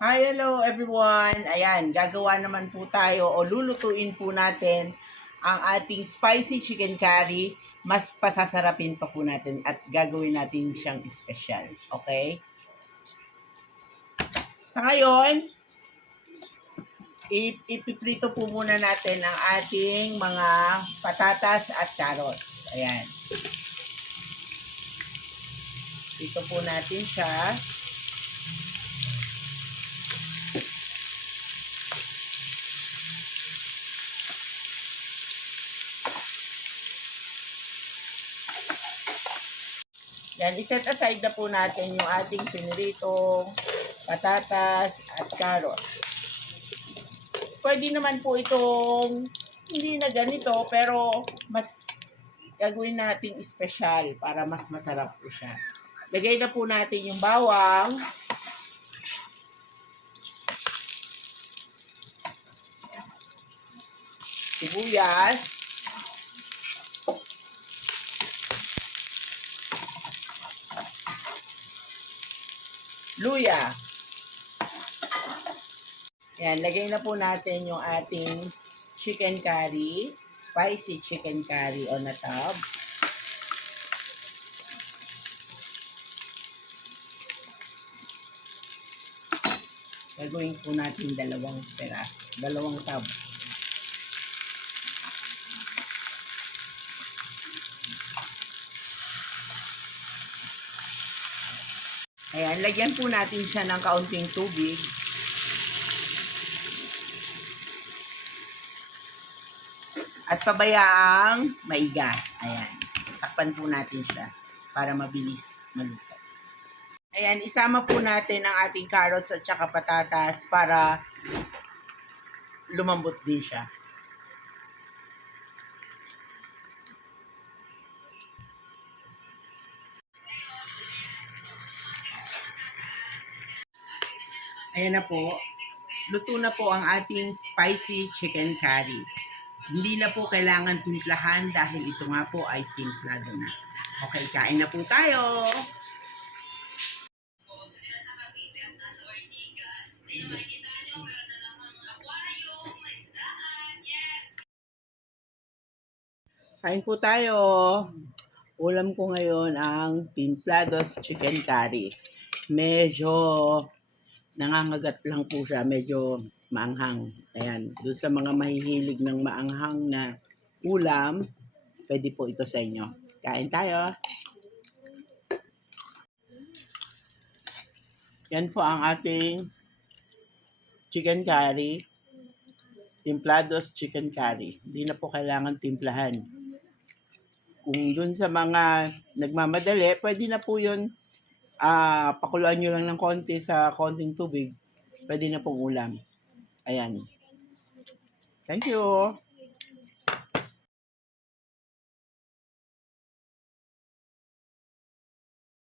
Hi, hello everyone. Ayan, gagawa naman po tayo o lulutuin po natin ang ating spicy chicken curry. Mas pasasarapin pa po natin at gagawin natin siyang special. Okay? Sa ngayon, ipiprito po muna natin ang ating mga patatas at carrots. Ayan. Prito po natin siya. Yan, iset aside na po natin yung ating piniritong patatas at carrots. Pwede naman po itong hindi na ganito, pero mas gagawin natin espesyal para mas masarap po siya. Lagay na po natin yung bawang, sibuyas, luya. Yan, lagay na po natin yung ating chicken curry, spicy chicken curry on a tub. Gagawin po natin dalawang tub. Ayan, lagyan po natin siya ng kaunting tubig. At pabayaang maiga. Ayan. Takpan po natin siya para mabilis maluto. Ayan, isama po natin ang ating carrots at saka patatas para lumambot din siya. Ayan na po. Luto na po ang ating spicy chicken curry. Hindi na po kailangan timplahan dahil ito nga po ay timplado na. Okay, kain na po tayo. Kain po tayo. Ulam ko ngayon ang timplados chicken curry. Medyo nangangagat lang po siya, medyo maanghang. Ayan, doon sa mga mahihilig ng maanghang na ulam, pwede po ito sa inyo. Kain tayo. Yan po ang ating chicken curry. Timplados chicken curry. Hindi na po kailangan timplahan. Kung dun sa mga nagmamadali, pwede na po yun. Pakuluan nyo lang ng konti sa konting tubig. Pwede na pong ulam. Ayan. Thank you.